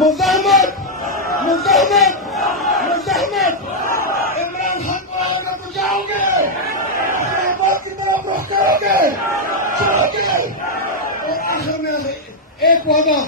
مزاحمت مزاحمت مزاحمت عمران خان کو آگے بجاؤ گے، اپنے بات کی طرف رخ کرو گے، چلو گے، اور آخر میں ایک وعدہ.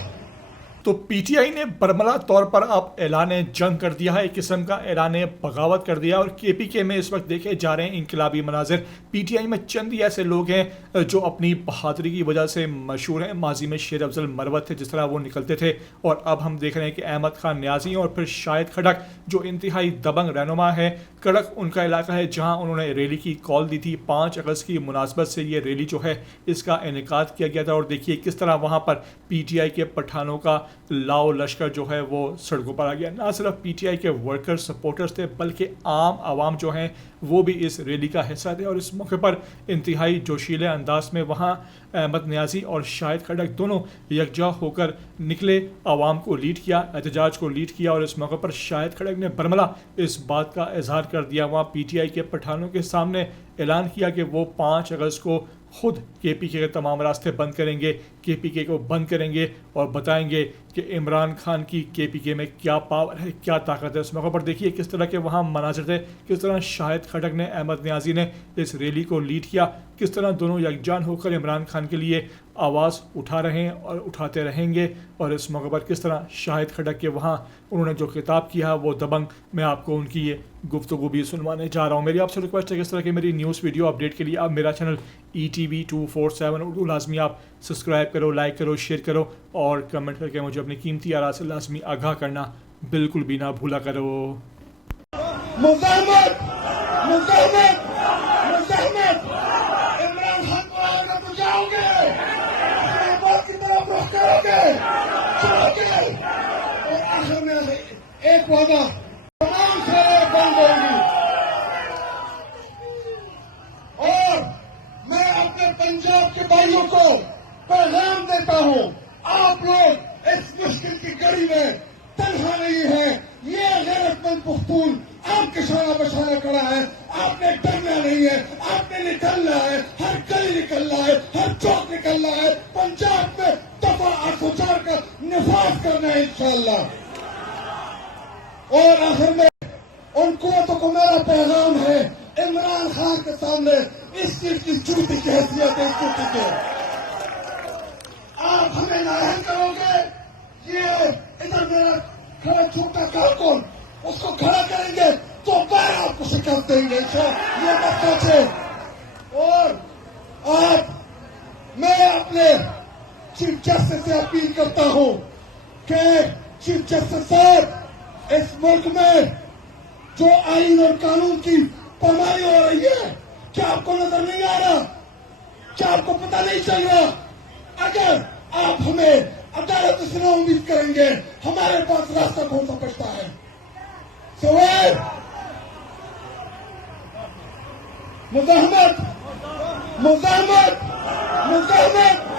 تو پی ٹی آئی نے برملا طور پر اب اعلان جنگ کر دیا ہے، ایک قسم کا اعلان بغاوت کر دیا. اور کے پی کے میں اس وقت دیکھے جا رہے ہیں انقلابی مناظر. پی ٹی آئی میں چند ہی ایسے لوگ ہیں جو اپنی بہادری کی وجہ سے مشہور ہیں. ماضی میں شیر افضل مروت تھے، جس طرح وہ نکلتے تھے، اور اب ہم دیکھ رہے ہیں کہ احمد خان نیازی اور پھر شاہد کھٹک جو انتہائی دبنگ رہنما ہے. کڑک ان کا علاقہ ہے جہاں انہوں نے ریلی کی کال دی تھی. 5 اگست کی مناسبت سے یہ ریلی جو ہے اس کا انعقاد کیا گیا تھا. اور دیکھیے کس طرح وہاں پر پی ٹی آئی کے پٹھانوں کا لاؤ لشکر جو ہے وہ سڑکوں پر آ گیا. نہ صرف پی ٹی آئی کے ورکر سپورٹرز تھے بلکہ عام عوام جو ہیں وہ بھی اس ریلی کا حصہ تھے. اور اس موقع پر انتہائی جوشیلے انداز میں وہاں احمد نیازی اور شاہد کھٹک دونوں یکجا ہو کر نکلے، عوام کو لیڈ کیا، احتجاج کو لیڈ کیا. اور اس موقع پر شاہد کھٹک نے برملا اس بات کا اظہار کر دیا، وہاں پی ٹی آئی کے پٹھانوں کے سامنے اعلان کیا کہ وہ 5 اگست کو خود کے پی کے کے تمام راستے بند کریں گے، کے پی کے کو بند کریں گے اور بتائیں گے کہ عمران خان کی کے پی کے میں کیا پاور ہے، کیا طاقت ہے. اس موقع پر دیکھیے کس طرح کے وہاں مناظر تھے، کس طرح شاہد کھٹک نے، احمد نیازی نے اس ریلی کو لیڈ کیا، کس طرح دونوں یکجان ہو کر عمران خان کے لیے آواز اٹھا رہے ہیں اور اٹھاتے رہیں گے. اور اس موقع پر کس طرح شاہد کھٹک کے وہاں انہوں نے جو خطاب کیا وہ دبنگ. میں آپ کو ان کی یہ گفتگو بھی سنوانے جا رہا ہوں. میری آپ سے ریکویسٹ ہے کہ اس طرح کی میری نیوز ویڈیو اپڈیٹ کے لیے آپ میرا چینل ETV247 اردو لازمی آپ سبسکرائب کرو، لائک کرو، شیئر کرو اور کمنٹ کر کے مجھے اپنی قیمتی آراء سے لازمی آگاہ کرنا بالکل بھی نہ بھولا کرو. مزاحمت مزاحمت مزاحمت عمران خان کو آگے بجاؤ گے، اپنے بات کی طرف رخ کرو گے، چلو گے، اور آخر میں ایک وعدہ تمام شہریں بند ہوں گی. اور میں اپنے پنجاب کے بھائیوں کو پیغام دیتا ہوں، آپ لوگ اس مشکل کی گھڑی میں تنہا نہیں ہیں. یہ غیرت مند پختون آپ کے شانہ بشانہ کھڑا ہے. آپ نے ڈرنا نہیں ہے، آپ نے نکلنا ہے، ہر گلی نکلنا ہے، ہر چوک نکلنا ہے. پنجاب میں دفعہ 804 کا نفاذ کرنا ہے انشاءاللہ. اور آخر میں ان قوتوں کو میرا پیغام ہے، عمران خان کے سامنے اس چیز کی چوٹی کی حیثیت ہے، چوٹی کے آپ ہمیں ناراض کرو گے. یہ ادھر میرا کھڑا چھوٹا کارکن اس کو کھڑا کریں گے تو پیر آپ کو شکست دیں گے انشاءاللہ. یہ مت سوچے. اور میں اپنے چیف جسٹس سے اپیل کرتا ہوں کہ چیف جسٹس صاحب، اس ملک میں جو آئین اور قانون کی پامالی ہو رہی ہے، کیا آپ کو نظر نہیں آ رہا؟ کیا آپ کو پتہ نہیں چل رہا؟ اگر آپ ہمیں عدالت سے نہ امید کریں گے، ہمارے پاس راستہ کون سا بچتا ہے؟ سوائے مزاحمت مزاحمت مزاحمت